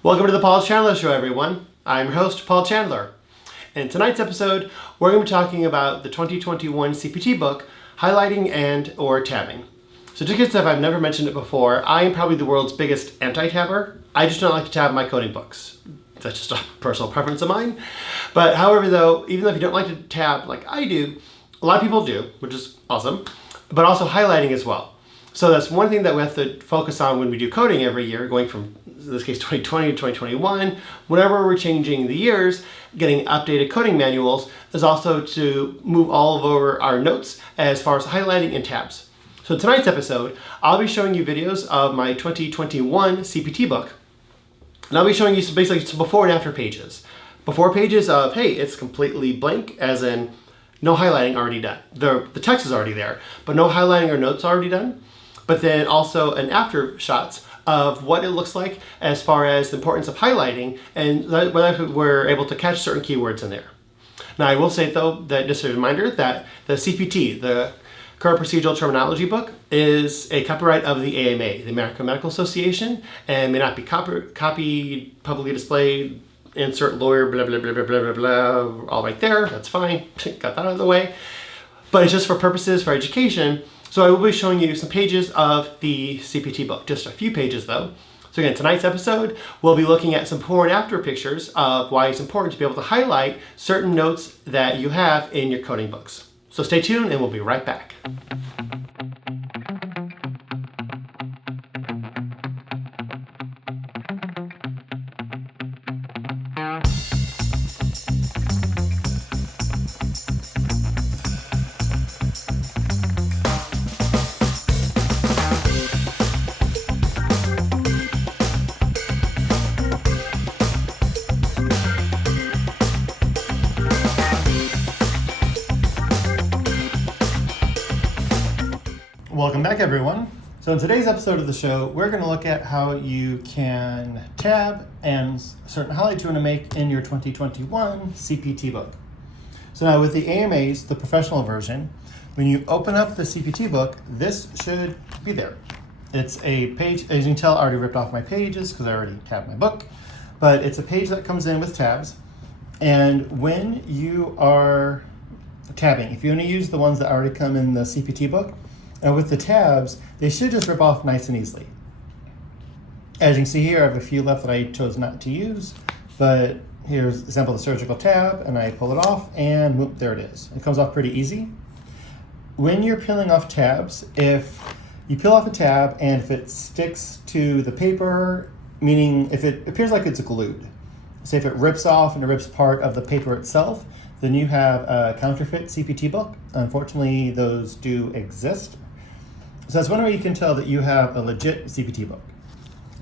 Welcome to the Paul Chandler Show, everyone. I'm your host, Paul Chandler. In tonight's episode, we're going to be talking about the 2021 CPT book, highlighting and or tabbing. So just because I've never mentioned it before, I am probably the world's biggest anti-tabber. I just don't like to tab my coding books. That's just a personal preference of mine. But however though, even though if you don't like to tab like I do, a lot of people do, which is awesome, but also highlighting as well. So that's one thing that we have to focus on when we do coding every year, going from, in this case, 2020 to 2021. Whenever we're changing the years, getting updated coding manuals is also to move all over our notes as far as highlighting and tabs. So in tonight's episode, I'll be showing you videos of my 2021 CPT book. And I'll be showing you some basically some before and after pages. Before pages of, hey, it's completely blank, as in no highlighting already done. The text is already there, but no highlighting or notes already done. But then also an after shots of what it looks like as far as the importance of highlighting and whether we're able to catch certain keywords in there. Now I will say though, that just a reminder that the CPT, the Current Procedural Terminology book, is a copyright of the AMA, the American Medical Association, and may not be copied, publicly displayed, insert lawyer, blah, blah, blah, blah, blah, blah, blah, all right there, that's fine, got that out of the way. But it's just for purposes for education. So I will be showing you some pages of the CPT book, just a few pages though. So again, tonight's episode, we'll be looking at some before and after pictures of why it's important to be able to highlight certain notes that you have in your coding books. So stay tuned and we'll be right back. Welcome back, everyone. So in today's episode of the show, we're going to look at how you can tab and certain highlights you want to make in your 2021 CPT book. So now with the AMAs, the professional version, when you open up the CPT book, this should be there. It's a page, as you can tell, I already ripped off my pages because I already tabbed my book, but it's a page that comes in with tabs. And when you are tabbing, if you want to use the ones that already come in the CPT book, and with the tabs, they should just rip off nice and easily. As you can see here, I have a few left that I chose not to use, but here's an example of the surgical tab, and I pull it off, and whoop, there it is. It comes off pretty easy. When you're peeling off tabs, if you peel off a tab, and if it sticks to the paper, meaning if it appears like it's glued, say if it rips off and it rips part of the paper itself, then you have a counterfeit CPT book. Unfortunately, those do exist. So that's one way you can tell that you have a legit CPT book.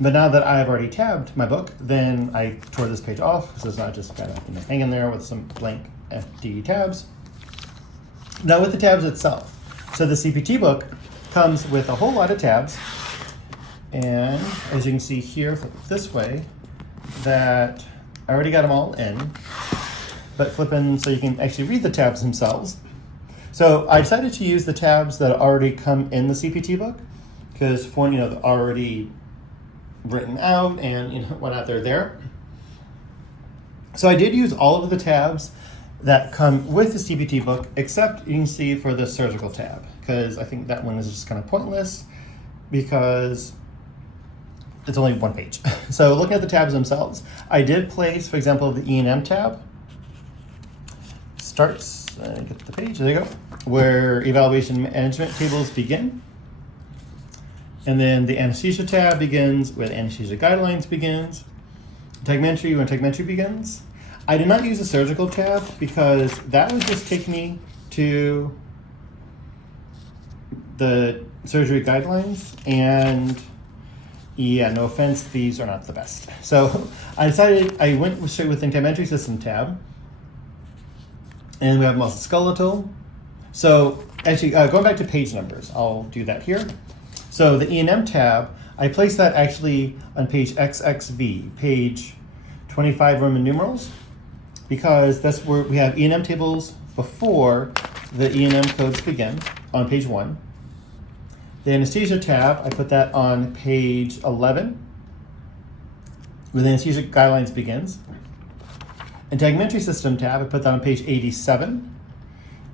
But now that I've already tabbed my book, then I tore this page off, so it's not just kind of hanging there with some blank empty tabs. Now with the tabs itself. So the CPT book comes with a whole lot of tabs. And as you can see here, flip it this way, that I already got them all in. But flipping so you can actually read the tabs themselves. So I decided to use the tabs that already come in the CPT book because for one, they're already written out and whatnot, they're there. So I did use all of the tabs that come with the CPT book, except you can see for the surgical tab, because I think that one is just kind of pointless because it's only one page. So looking at the tabs themselves, I did place, for example, the E&M tab. Starts, get the page, there you go, where evaluation management tables begin. And then the anesthesia tab begins where the anesthesia guidelines begins. Tegmentary, when tegmentary begins. I did not use the surgical tab because that would just take me to the surgery guidelines, and yeah, no offense, these are not the best. So I decided I went straight with the tegmentary system tab. And we have musculoskeletal. So actually, going back to page numbers, I'll do that here. So the E&M tab, I placed that actually on page XXV, page 25 Roman numerals, because that's where we have E&M tables before the E&M codes begin on page 1. The anesthesia tab, I put that on page 11. where the anesthesia guidelines begins. Integumentary system tab, I put that on page 87,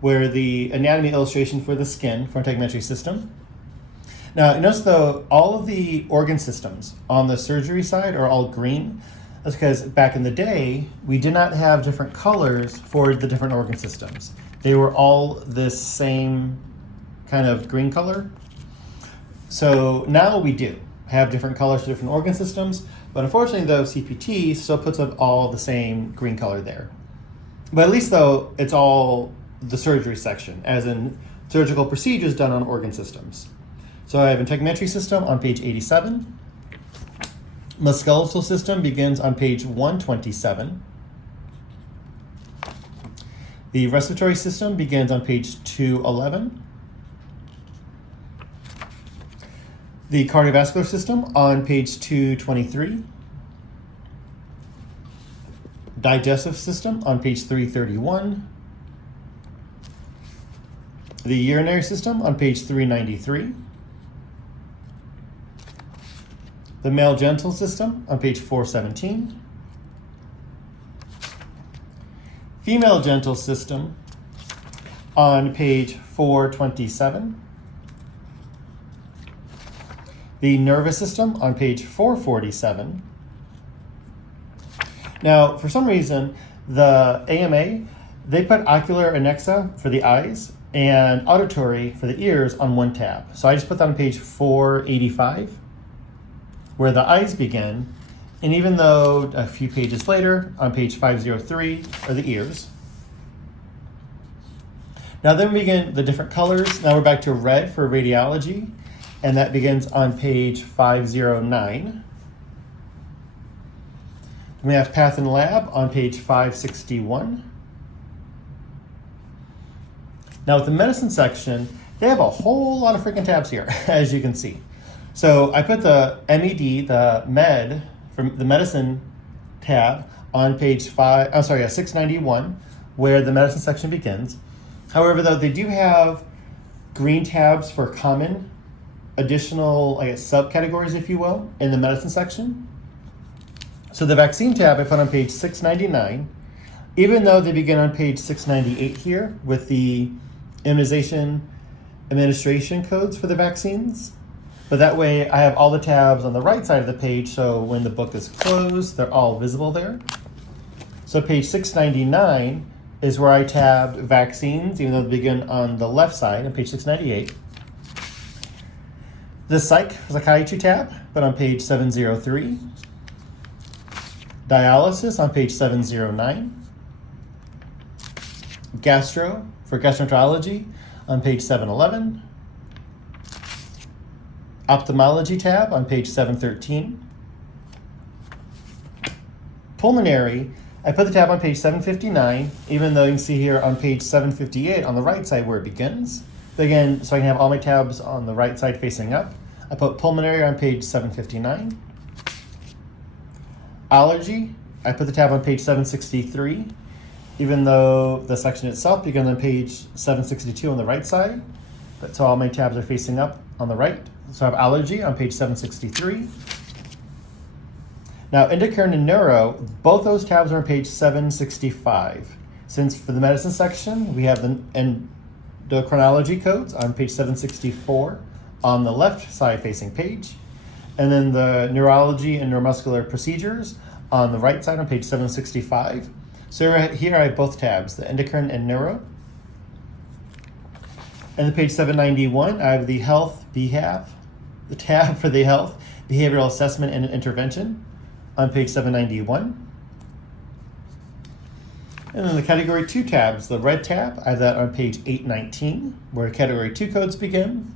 where the anatomy illustration for the skin for integumentary system. Now, notice though, all of the organ systems on the surgery side are all green. That's because back in the day, we did not have different colors for the different organ systems. They were all this same kind of green color. So now we do have different colors for different organ systems, but unfortunately though, CPT still puts up all the same green color there. But at least though, it's all the surgery section, as in surgical procedures done on organ systems. So I have integumentary system on page 87. Musculoskeletal system begins on page 127. The respiratory system begins on page 211. The cardiovascular system on page 223. Digestive system on page 331. The urinary system on page 393. The male genital system on page 417. Female genital system on page 427. The nervous system on page 447. Now, for some reason, the AMA, they put ocular anexa for the eyes and auditory for the ears on one tab. So I just put that on page 485, where the eyes begin, and even though a few pages later, on page 503, are the ears. Now then we begin the different colors. Now we're back to red for radiology, and that begins on page 509. We have Path and Lab on page 561. Now with the medicine section, they have a whole lot of freaking tabs here, as you can see. So I put the MED, the med, from the medicine tab on page 691, where the medicine section begins. However, though, they do have green tabs for common additional, I guess, subcategories, if you will, in the medicine section. So the vaccine tab I put on page 699, even though they begin on page 698 here with the immunization administration codes for the vaccines. But that way I have all the tabs on the right side of the page, so when the book is closed, they're all visible there. So page 699 is where I tabbed vaccines, even though they begin on the left side on page 698. The psychiatry tab, but on page 703. Dialysis on page 709. Gastro for gastroenterology on page 711. Ophthalmology tab on page 713. Pulmonary, I put the tab on page 759, even though you can see here on page 758 on the right side where it begins. But again, so I can have all my tabs on the right side facing up. I put pulmonary on page 759. Allergy, I put the tab on page 763, even though the section itself begins on page 762 on the right side. But so all my tabs are facing up on the right. So I have allergy on page 763. Now, endocrine and neuro, both those tabs are on page 765. Since for the medicine section, we have the endocrinology codes on page 764 on the left side facing page. And then the neurology and neuromuscular procedures on the right side on page 765. So here I have both tabs, the endocrine and neuro. And then page 791, I have the health BHAV, the tab for the health, behavioral assessment and intervention on page 791. And then the category 2 tabs, the red tab, I have that on page 819, where category 2 codes begin.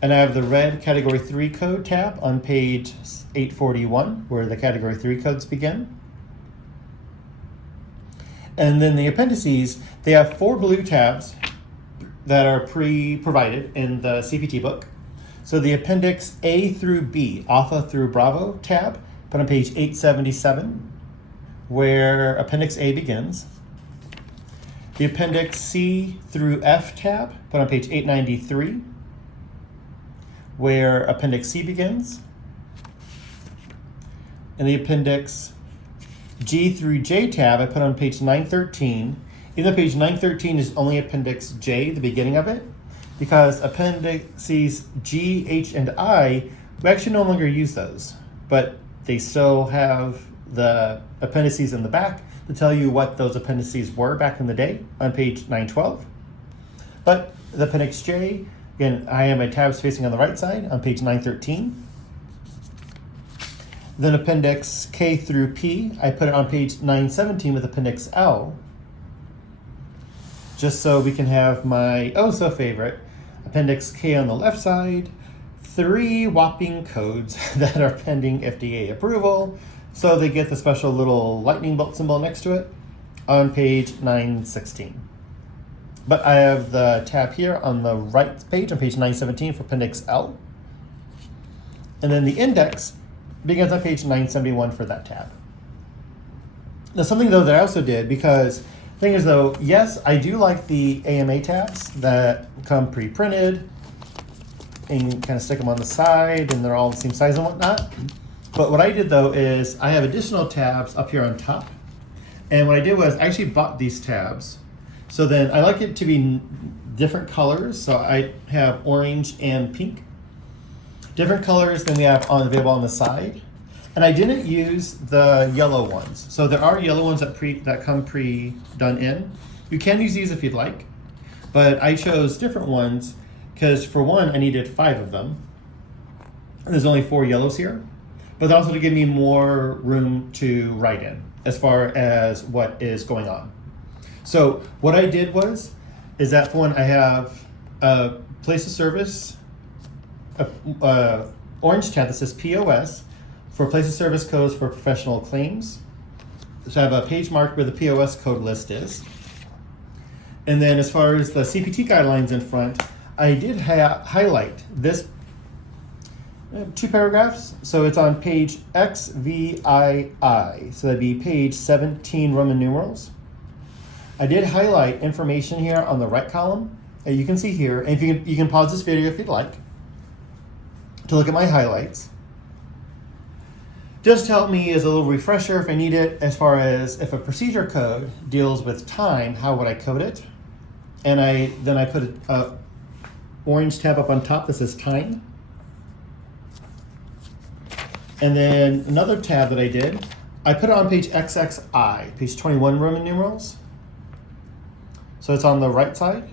And I have the red category 3 code tab on page 841, where the category 3 codes begin. And then the appendices, they have 4 blue tabs that are pre-provided in the CPT book. So the appendix A through B, Alpha through Bravo tab, put on page 877, where appendix A begins. The appendix C through F tab, put on page 893, where appendix C begins. and the appendix G through J tab I put on page 913. Even though page 913 is only appendix J, the beginning of it, because appendices G, H, and I, we actually no longer use those, but they still have the appendices in the back to tell you what those appendices were back in the day on page 912. But the appendix J, again, I have my tabs facing on the right side on page 913. Then appendix K through P, I put it on page 917 with appendix L, just so we can have my oh so favorite appendix K on the left side, 3 whopping codes that are pending FDA approval. So they get the special little lightning bolt symbol next to it on page 916. But I have the tab here on the right page on page 917 for appendix L. And then the index begins on page 971 for that tab. Now something though that I also did, because thing is though, yes, I do like the AMA tabs that come pre-printed and you kind of stick them on the side and they're all the same size and whatnot. But what I did though is I have additional tabs up here on top. And what I did was I actually bought these tabs. So then I like it to be different colors. So I have orange and pink. Different colors than we have available on the side. And I didn't use the yellow ones. So there are yellow ones that come pre-done in. You can use these if you'd like, but I chose different ones because for one, I needed 5 of them. And there's only 4 yellows here, but also to give me more room to write in as far as what is going on. So what I did is that for one, I have a place of service, a orange tab that says POS, for place of service codes for professional claims. So I have a page marked where the POS code list is. And then as far as the CPT guidelines in front, I did highlight this 2 paragraphs. So it's on page XVII. So that'd be page 17 Roman numerals. I did highlight information here on the right column that you can see here. And if you can pause this video if you'd like to look at my highlights. Just to help me as a little refresher if I need it, as far as if a procedure code deals with time, how would I code it? And then I put a orange tab up on top that says time. And then another tab that I did, I put it on page XXI, page 21 Roman numerals. So it's on the right side.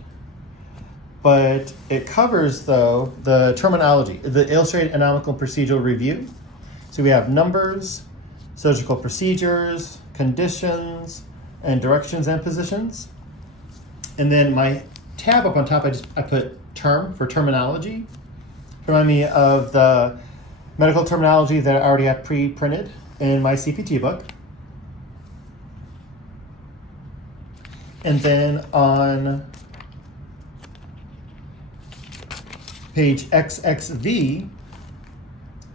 But it covers, though, the terminology, the illustrated anatomical procedural review. So we have numbers, surgical procedures, conditions, and directions and positions. And then my tab up on top, I put term for terminology. Remind me of the medical terminology that I already have pre-printed in my CPT book. And then on page XXV,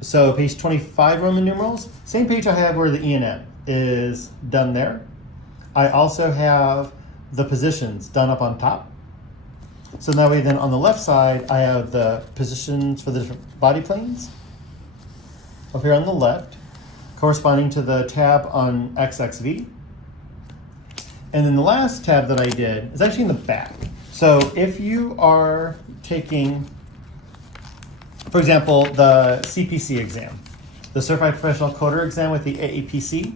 so page 25 Roman numerals, same page I have where the E&M is done there. I also have the positions done up on top. So that way then on the left side, I have the positions for the different body planes up here on the left, corresponding to the tab on XXV. And then the last tab that I did is actually in the back. So if you are taking, for example, the CPC exam, the Certified Professional Coder exam with the AAPC,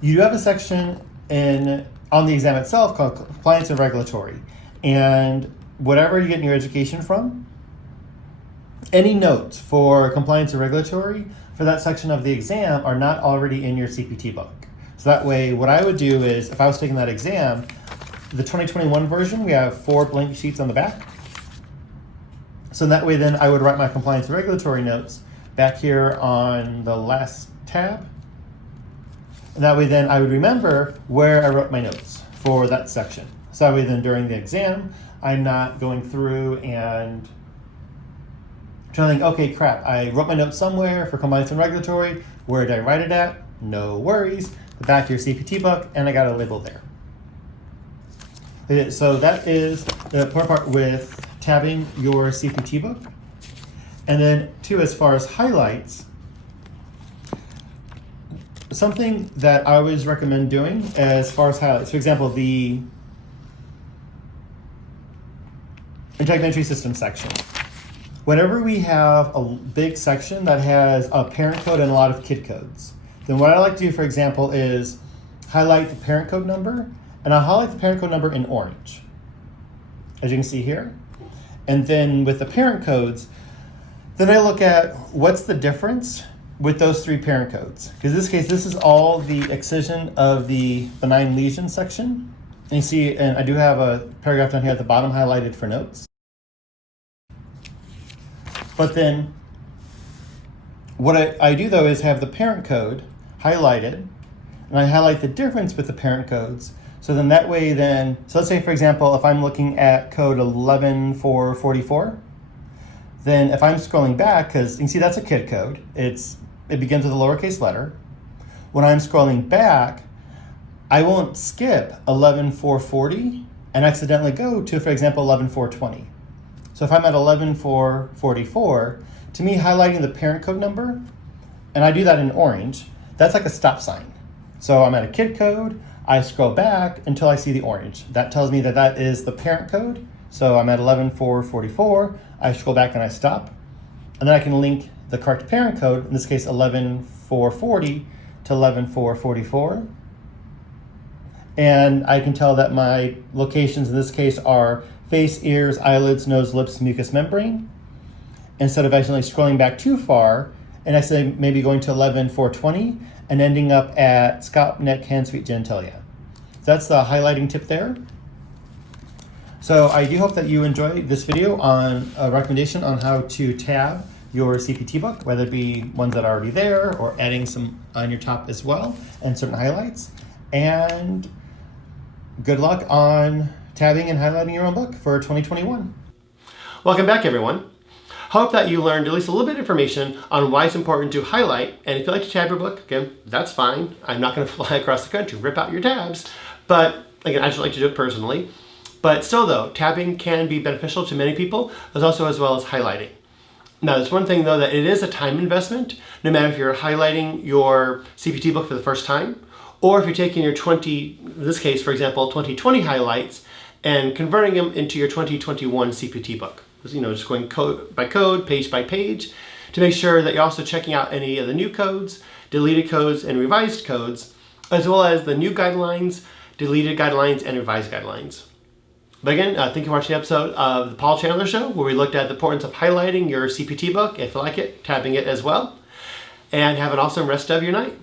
you do have a section on the exam itself called Compliance and Regulatory. And whatever you get in your education from, any notes for Compliance and Regulatory for that section of the exam are not already in your CPT book. So that way, what I would do is, if I was taking that exam, the 2021 version, we have 4 blank sheets on the back. So that way then I would write my compliance and regulatory notes back here on the last tab. And that way then I would remember where I wrote my notes for that section. So that way then during the exam, I'm not going through and trying to think, okay, crap, I wrote my notes somewhere for compliance and regulatory. Where did I write it at? No worries. Back to your CPT book, and I got a label there. So that is the important part with tabbing your CPT book. And then, too, as far as highlights, something that I always recommend doing as far as highlights. For example, the integrity system section. Whenever we have a big section that has a parent code and a lot of kid codes, then what I like to do, for example, is highlight the parent code number, and I'll highlight the parent code number in orange, as you can see here. And then with the parent codes, then I look at what's the difference with those three parent codes. Because in this case, this is all the excision of the benign lesion section. And you see, and I do have a paragraph down here at the bottom highlighted for notes. But then what I do though is have the parent code highlighted, and I highlight the difference with the parent codes. So then that way then, so let's say for example, if I'm looking at code 11444, then if I'm scrolling back, because you can see that's a kid code, it begins with a lowercase letter. When I'm scrolling back, I won't skip 11440 and accidentally go to, for example, 11420. So if I'm at 11444, to me highlighting the parent code number, and I do that in orange, that's like a stop sign. So I'm at a kid code, I scroll back until I see the orange. That tells me that that is the parent code. So I'm at 11444, I scroll back and I stop. And then I can link the correct parent code, in this case 11440 to 11444. And I can tell that my locations in this case are face, ears, eyelids, nose, lips, mucous membrane. Instead of accidentally scrolling back too far, and I say maybe going to 11420 and ending up at scalp, neck, hands, feet, genitalia. So that's the highlighting tip there. So I do hope that you enjoyed this video on a recommendation on how to tab your CPT book, whether it be ones that are already there or adding some on your top as well and certain highlights. And good luck on tabbing and highlighting your own book for 2021. Welcome back, everyone. Hope that you learned at least a little bit of information on why it's important to highlight. And if you like to tab your book, again, that's fine. I'm not going to fly across the country, rip out your tabs. But again, I just like to do it personally. But still though, tabbing can be beneficial to many people, as well as highlighting. Now, there's one thing though, that it is a time investment, no matter if you're highlighting your CPT book for the first time, or if you're taking your in this case, for example, 2020 highlights and converting them into your 2021 CPT book. Just going code by code, page by page, to make sure that you're also checking out any of the new codes, deleted codes, and revised codes, as well as the new guidelines, deleted guidelines, and revised guidelines. But again, thank you for watching the episode of the Paul Chandler Show, where we looked at the importance of highlighting your CPT book, if you like it, tabbing it as well, and have an awesome rest of your night.